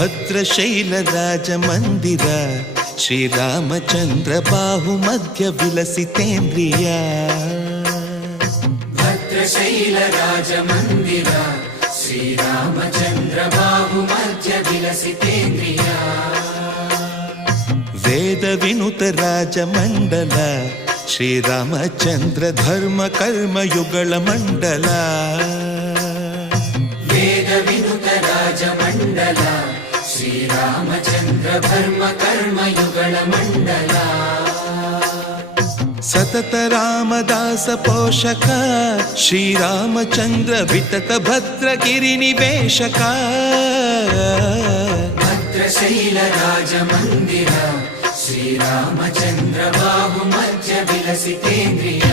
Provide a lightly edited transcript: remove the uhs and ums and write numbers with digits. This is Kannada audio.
ಭದ್ರಶೈಲ ರಾಜ ಮಂದಿರ ಶ್ರೀರಾಮಚಂದ್ರ ಬಾಹು ಮಧ್ಯ ವಿಲಸಿತೇಂದ್ರಿಯ ಭದ್ರಶೈಲ ರಾಜ ಮಂದಿರ ಶ್ರೀರಾಮಚಂದ್ರ ಬಾಹು ಮಧ್ಯ ವಿಲಸಿತೇಂದ್ರಿಯ ವೇದ ವಿನುತ ರಾಜ ಮಂಡಲ ಶ್ರೀರಾಮಚಂದ್ರ ಧರ್ಮ ಕರ್ಮ ಯುಗಳ ಮಂಡಲ ವೇದ ವಿನುತ ರಾಜ ಮಂಡಲ ಶ್ರೀರಾಮಚಂದ್ರ ಧರ್ಮ ಕರ್ಮ ಯುಗಳ ಮಂಡಲ ಸತತ ರಾಮದಾಸ ಪೋಷಕ ಶ್ರೀರಾಮಚಂದ್ರ ವಿತತ ಭದ್ರಗಿರಿ ನಿವೇಶಕ ಭದ್ರಶೈಲ ರಾಜ ಮಂದಿರ ಶ್ರೀರಾಮಚಂದ್ರ ಬಾಹು ಮಧ್ಯ ವಿಲಸಿತೇಂದ್ರಿಯ